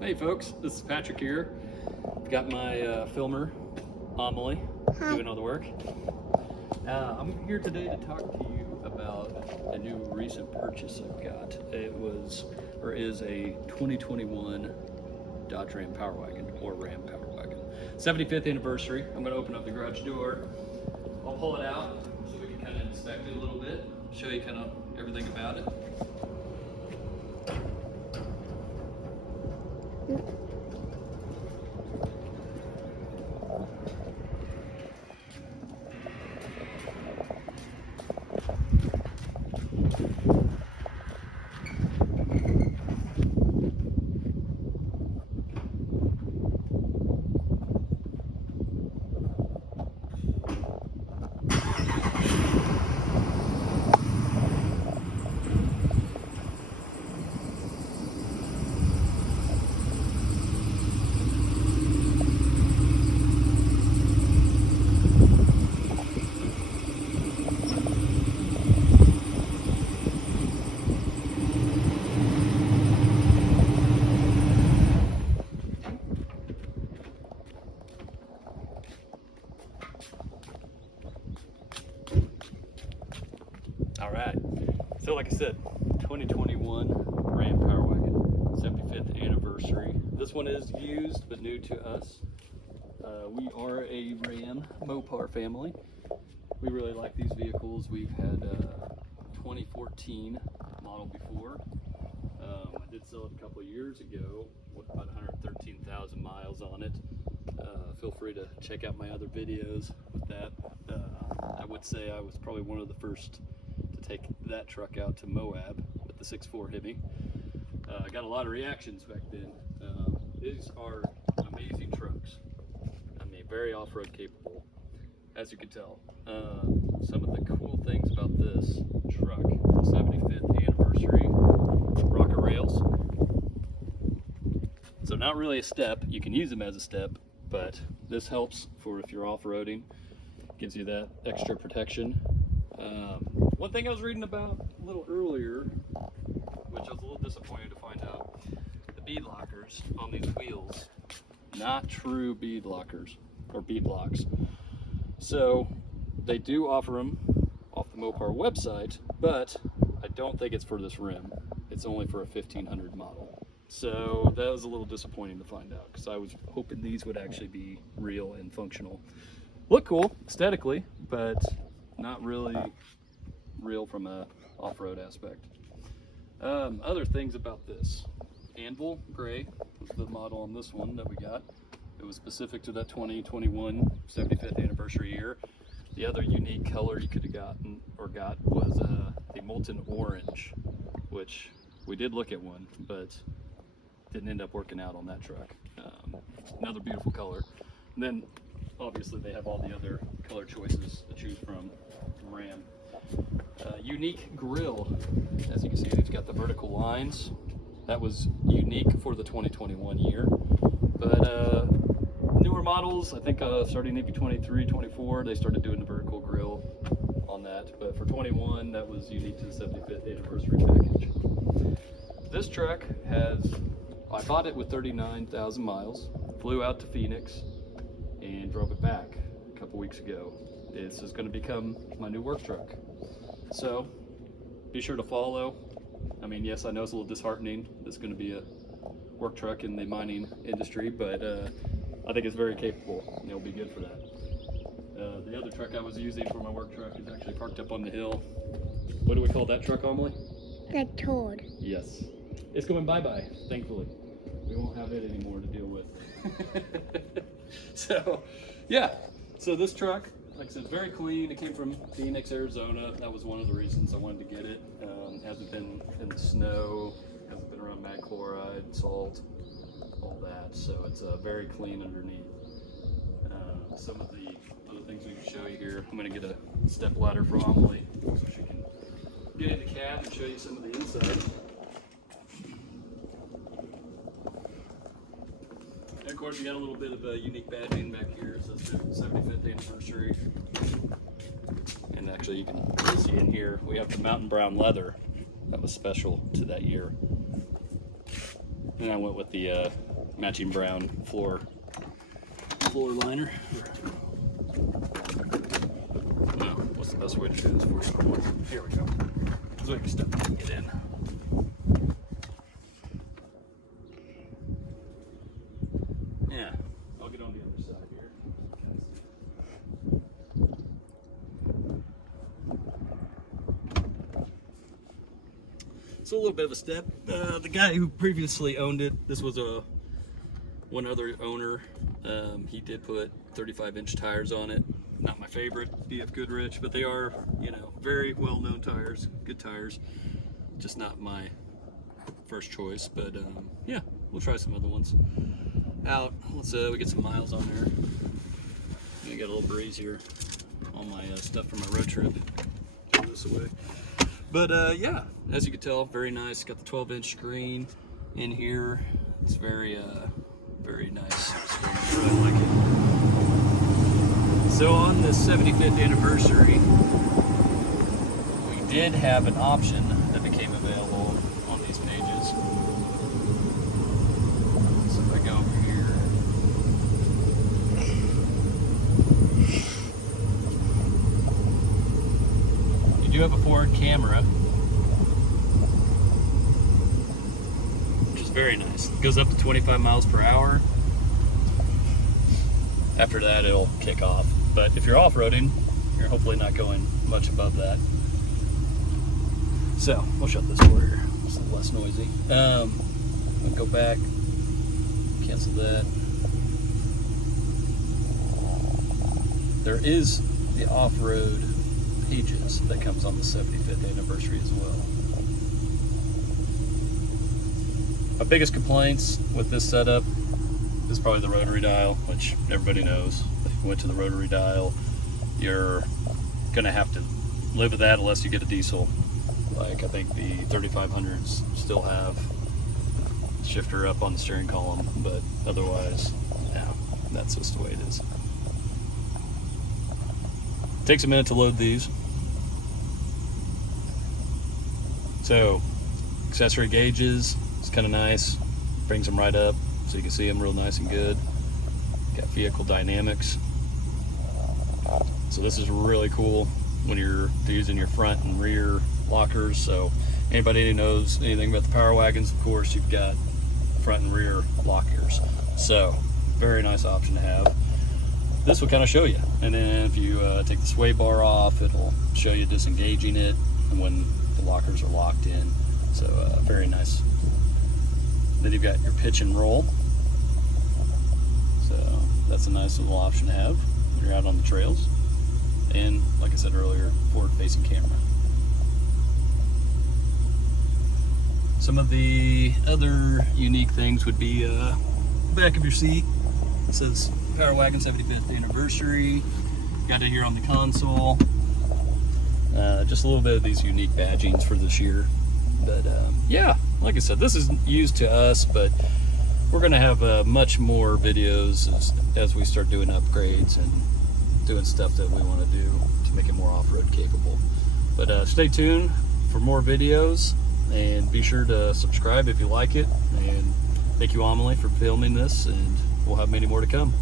Hey folks, this is Patrick here. I've got my filmer, Amelie, doing all the work. I'm here today to talk to you about a new recent purchase I've got. Is a 2021 Dodge Ram Power Wagon, or Ram Power Wagon. 75th anniversary. I'm gonna open up the garage door. I'll pull it out so we can kind of inspect it a little bit, show you kind of everything about it. All right, so like I said, 2021 Ram Power Wagon, 75th anniversary. This one is used, but new to us. We are a Ram Mopar family. We really like these vehicles. We've had a 2014 model before. I did sell it a couple of years ago with about 113,000 miles on it. Feel free to check out my other videos with that. I would say I was probably one of the first to take that truck out to Moab with the 6.4 Hemi. I got a lot of reactions back then. These are amazing trucks. I mean, very off-road capable, as you can tell. Some of the cool things about this truck, 75th anniversary, rocket rails. So not really a step. You can use them as a step, but this helps for if you're off-roading. Gives you that extra protection. One thing I was reading about a little earlier, which I was a little disappointed to find out, the bead lockers on these wheels, not true bead lockers or bead locks. So they do offer them off the Mopar website, but I don't think it's for this rim. It's only for a 1500 model. So that was a little disappointing to find out, because I was hoping these would actually be real and functional. Look cool aesthetically, but not really real from a off-road aspect. Other things about this. Anvil Gray was the model on this one that we got. It was specific to that 2021 75th anniversary year. The other unique color you could have gotten or got was the molten orange, which we did look at one, but didn't end up working out on that truck. Another beautiful color. And then obviously they have all the other color choices to choose from Ram. Unique grille. As you can see, it's got the vertical lines. That was unique for the 2021 year. But newer models, I think starting maybe 23, 24, they started doing the vertical grille on that. But for 21, that was unique to the 75th anniversary package. This truck I bought it with 39,000 miles, flew out to Phoenix, and drove it back a couple weeks ago. This is going to become my new work truck. So be sure to follow. I mean, yes, I know it's a little disheartening. It's going to be a work truck in the mining industry, but I think it's very capable. It'll be good for that. The other truck I was using for my work truck is actually parked up on the hill. What do we call that truck, Amelie? The toad. Yes. It's going bye-bye, thankfully. We won't have it anymore to deal with. So, yeah. So this truck, like I said, very clean. It came from Phoenix, Arizona. That was one of the reasons I wanted to get it. Hasn't been in the snow, hasn't been around mag chloride, salt, all that. So it's very clean underneath. Some of the other things we can show you here. I'm going to get a step ladder for Amelie so she can get in the cab and show you some of the inside. And of course, we got a little bit of a unique badging back here. So it's the 75th anniversary. And actually, you can see in here, we have the mountain brown leather that was special to that year. And I went with the matching brown floor liner. No, what's the best way to do this for you? Here we go. So we can step and get in. Yeah, I'll get on the other side here. It's a little bit of a step. The guy who previously owned it, this was one other owner. He did put 35-inch tires on it. Not my favorite, BF Goodrich, but they are, you know, very well-known tires, good tires. Just not my first choice, but yeah, we'll try some other ones out. Let's we get some miles on there. Maybe get a little breezier on my stuff from my road trip. Throw this away. But yeah, as you can tell, very nice. Got the 12-inch screen in here. It's very nice screen. I really like it. So on the 75th anniversary, we did have an option that became available on these pages. So if I go over here, you do have a forward camera, which is very nice. It goes up to 25 miles per hour. After that, it'll kick off. But if you're off-roading, you're hopefully not going much above that. So we'll shut this door here. It's a little less noisy. We'll go back, cancel that. There is the off-road pages that comes on the 75th anniversary as well. My biggest complaints with this setup is probably the rotary dial, which everybody knows. If you went to the rotary dial, you're gonna have to live with that unless you get a diesel. Like I think the 3500s still have shifter up on the steering column, but otherwise, yeah, that's just the way it is. Takes a minute to load these. So, accessory gauges, it's kind of nice. Brings them right up so you can see them real nice and good. Got vehicle dynamics. So this is really cool when you're using your front and rear lockers. So anybody who knows anything about the Power Wagons, of course, you've got front and rear lockers. So very nice option to have. This will kind of show you. And then if you take the sway bar off, it'll show you disengaging it and when the lockers are locked in. So very nice. Then you've got your pitch and roll. So that's a nice little option to have when you're out on the trails. And like I said earlier, forward-facing camera. Some of the other unique things would be back of your seat. It says Power Wagon 75th anniversary. Got it here on the console. Just a little bit of these unique badgings for this year. But yeah, like I said, this is used to us, but we're going to have much more videos as we start doing upgrades and doing stuff that we want to do to make it more off-road capable. But stay tuned for more videos, and be sure to subscribe if you like it. And thank you, Amelie, for filming this, and we'll have many more to come.